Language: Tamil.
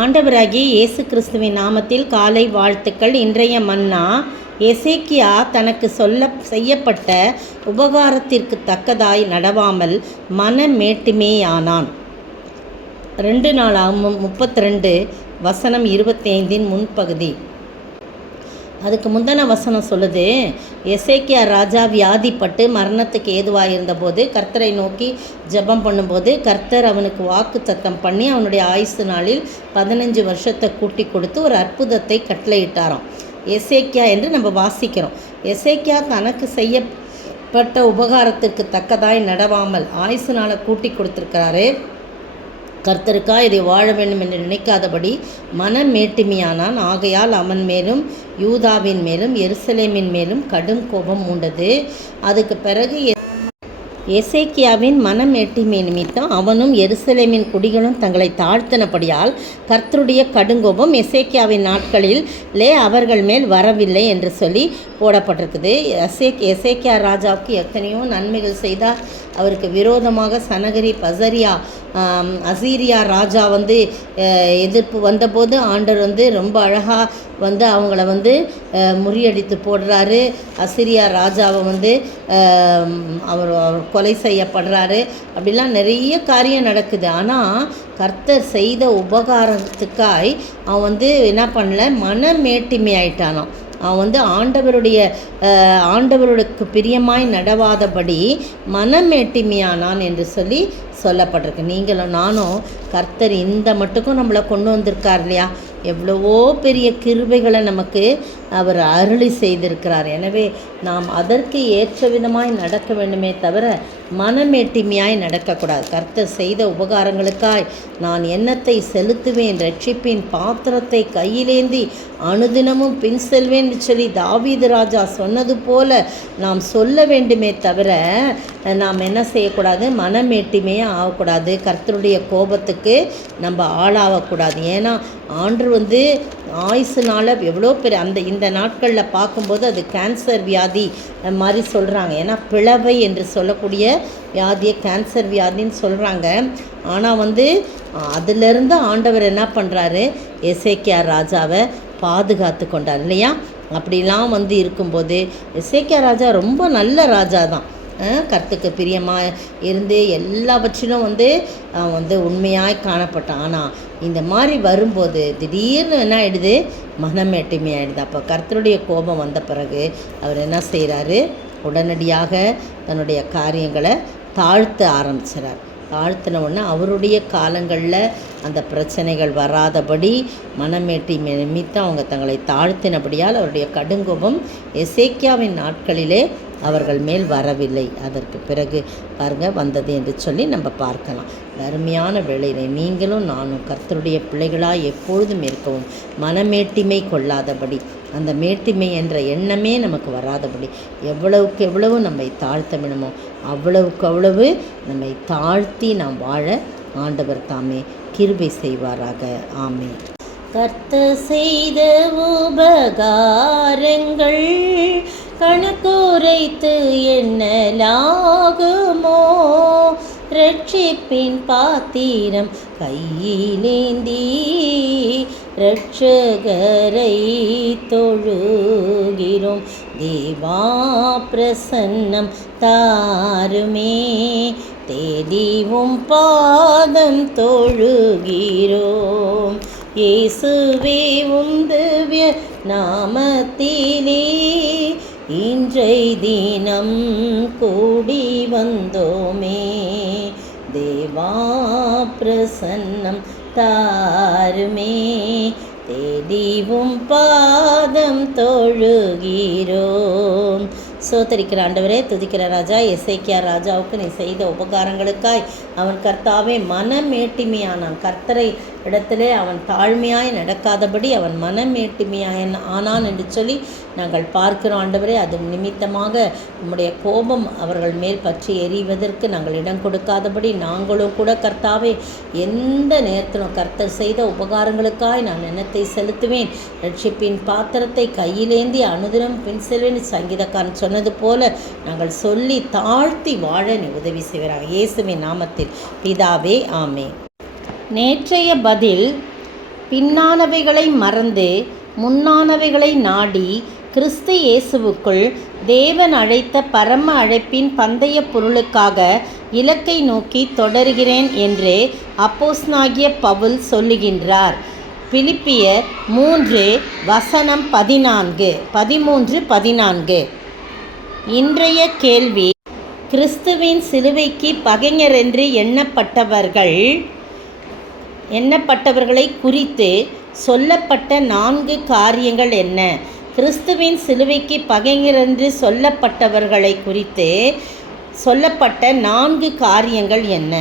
ஆண்டவராகிய இயேசு கிறிஸ்துவின் நாமத்தில் காலை வாழ்த்துக்கள். இன்றைய மன்னா, எசேக்கியா தனக்கு செய்யப்பட்ட உபகாரத்திற்கு தக்கதாய் நடவாமல் மனமேட்டுமேயானான். 2 நாளாகமம் 32 வசனம் 25 முன்பகுதி. அதுக்கு முந்தின வசனம் சொல்லுது, எசேக்கியா ராஜா வியாதிப்பட்டு மரணத்துக்கு ஏதுவாக இருந்தபோது கர்த்தரை நோக்கி ஜெபம் பண்ணும்போது கர்த்தர் அவனுக்கு வாக்கு தத்தம் பண்ணி அவனுடைய ஆயுசு நாளில் 15 வருஷத்தை கூட்டி கொடுத்து ஒரு அற்புதத்தை கட்டளையிட்டாராம். எசேக்கியா என்று நம்ம வாசிக்கிறோம். எசேக்கியா தனக்கு செய்யப்பட்ட உபகாரத்திற்கு தக்கதாய் நடவாமல் ஆயுசு நாளை கூட்டி கொடுத்துருக்கிறாரு. கர்த்தருக்காக இதை வாழ வேண்டும் என்று நினைக்காதபடி மனமேட்டுமையானான். ஆகையால் அவன் மேலும் யூதாவின் மேலும் எருசலேமின் மேலும் கடும் கோபம் உண்டது. அதுக்கு பிறகு எசேக்கியாவின் மனமேட்டிமை நிமித்தம் அவனும் எருசலேமின் குடிகளும் தங்களை தாழ்த்தினபடியால் கர்த்தருடைய கடுங்கோபம் எசேக்கியாவின் நாட்களிலே அவர்கள் மேல் வரவில்லை என்று சொல்லி போடப்பட்டிருக்குது. எசேக்கியா ராஜாவுக்கு எத்தனையோ நன்மைகள் செய்தார். அவருக்கு விரோதமாக சனகரி அசீரியா ராஜா எதிர்ப்பு வந்தபோது ஆண்டவர் ரொம்ப அழகாக அவங்கள முறியடித்து போடுறாரு. அசீரியா ராஜாவை அவர் கொலை செய்யப்படுறாரு. அப்படிலாம் நிறைய காரியம் நடக்குது. ஆனால் கர்த்தர் செய்த உபகாரத்துக்காய் அவன் என்ன பண்ணல, மனமேட்டிமை ஆயிட்டானான். அவன் ஆண்டவருக்கு பிரியமாய் நடவாதபடி மனமேட்டிமையானான் என்று சொல்லப்பட்டிருக்கு. நீங்களும் நானும் கர்த்தர் இந்த மட்டுக்கும் நம்மளை கொண்டு வந்திருக்கார் இல்லையா? எவ்வளவோ பெரிய கிருபைகளை நமக்கு அவர் அருளி செய்திருக்கிறார். எனவே நாம் அதற்கு ஏற்ற விதமாய் நடக்க வேண்டுமே தவிர மனமேட்டிமையாய் நடக்கக்கூடாது. கர்த்தர் செய்த உபகாரங்களுக்காய் நான் எண்ணத்தை செலுத்துவேன், ரட்சிப்பின் பாத்திரத்தை கையிலேந்தி அனுதினமும் பின் செல்வேன் சொல்லி தாவீது ராஜா சொன்னது போல நாம் சொல்ல வேண்டுமே தவிர நாம் என்ன செய்யக்கூடாது, மனமேட்டிமையே ஆகக்கூடாது. கர்த்தருடைய கோபத்துக்கு நம்ம ஆளாகக்கூடாது. ஏன்னா ஆண்டு ஆயுசுனால் எவ்வளோ பெரிய இந்த நாட்களில் பார்க்கும்போது அது கேன்சர் வியாதி மாதிரி சொல்கிறாங்க. ஏன்னா பிளவை என்று சொல்லக்கூடிய வியாதியை கேன்சர் வியாதின்னு சொல்கிறாங்க. ஆனால் அதிலிருந்து ஆண்டவர் என்ன பண்ணுறாரு, எசேக்கியா ராஜாவை பாதுகாத்து கொண்டார் இல்லையா? அப்படிலாம் இருக்கும்போது எசேக்கியா ராஜா ரொம்ப நல்ல ராஜா தான். கர்த்தருக்கு பிரியமாக இருந்து எல்லாவற்றிலும் உண்மையாய் காணப்பட்டான். ஆனால் இந்த மாதிரி வரும்போது திடீர்னு என்ன ஆகிடுது, மனமேட்டிமை ஆகிடுது. அப்போ கர்த்தருடைய கோபம் வந்த பிறகு அவர் என்ன செய்கிறாரு, உடனடியாக தன்னுடைய காரியங்களை தாழ்த்த ஆரம்பிச்சிறார். தாழ்த்தின உடனே அவருடைய காலங்களில் அந்த பிரச்சனைகள் வராதபடி மனமேட்டிமை நிமித்தம் அவங்க தங்களை தாழ்த்தினபடியால் அவருடைய கடுங்கோபம் எசேக்கியாவின் நாட்களிலே அவர்கள் மேல் வரவில்லை. அதற்கு பிறகு வந்தது என்று சொல்லி நம்ம பார்க்கலாம். அருமையான வேளையிலே நீங்களும் நானும் கர்த்தருடைய பிள்ளைகளாக எப்பொழுதும் இருக்கவும், மனமேட்டிமை கொள்ளாதபடி, அந்த மேட்டிமை என்ற எண்ணமே நமக்கு வராதபடி எவ்வளவுக்கு எவ்வளவு நம்மை தாழ்த்த வேணுமோ அவ்வளவுக்கு அவ்வளவு நம்மை தாழ்த்தி நாம் வாழ ஆண்டவர் தாமே கிருபை செய்வாராக. ஆமென். கர்த்தர் செய்த உபகாரங்கள் கணக்குரைத்து எண்ணலாகுமோ? ரட்சிப்பின் பாத்திரம் கையிலேந்தி ரட்சகரை தொழுகிறோம். தேவா பிரசன்னம் தாருமே, தேடிவும் பாதம் தொழுகிறோம். இயேசுவே திவ்ய நாமத்திலே இன்றை தினம் கூடி வந்தோமே. தேவா பிரசன்னம் தாருமே, தேடிவும் பாதம் தொழுகிறோம். சோதரிக்கிற ஆண்டவரே, துதிக்கிற ராஜா, எசேக்கியா ராஜாவுக்கு நீ செய்த உபகாரங்களுக்காய் அவன் கர்த்தாவே மனமேட்டிமையானான். கர்த்தரை இடத்திலே அவன் தாழ்மையாய் நடக்காதபடி அவன் மனமேட்டிமையாய் ஆனான் என்று சொல்லி நாங்கள் பார்க்கிறோம். ஆண்டவரே, அது நிமித்தமாக நம்முடைய கோபம் அவர்கள் மேல் பற்றி எறிவதற்கு நாங்கள் இடம் கொடுக்காதபடி நாங்களும் கூட கர்த்தாவே எந்த நேரத்திலும் கர்த்தர் செய்த உபகாரங்களுக்காய் நான் எண்ணத்தை செலுத்துவேன், ரட்சிப்பின் பாத்திரத்தை கையிலேந்தி அனுதினம் பின் செல்வேன் சங்கீதக்காரன் சொன்னது போல நாங்கள் சொல்லி தாழ்த்தி வாழ நீ உதவி செய்கிறார். இயேசுவின் நாமத்தில் பிதாவே, ஆமென். நேற்றைய பதில் பின்னானவைகளை மறந்து முன்னானவைகளை நாடி கிறிஸ்து இயேசுவுக்குள் தேவன் அழைத்த பரம அழைப்பின் பந்தய பொருளுக்காக இலக்கை நோக்கி தொடர்கிறேன் என்று அப்போஸ்தலனாகிய பவுல் சொல்லுகின்றார். பிலிப்பியர் 3:13-14. இன்றைய கேள்வி: கிறிஸ்துவின் சிலுவைக்கு பகைஞரென்று எண்ணப்பட்டவர்களை குறித்து சொல்லப்பட்ட 4 காரியங்கள் என்ன? கிறிஸ்துவின் சிலுவைக்கு பகைஞரென்று சொல்லப்பட்டவர்களை குறித்து சொல்லப்பட்ட 4 காரியங்கள் என்ன?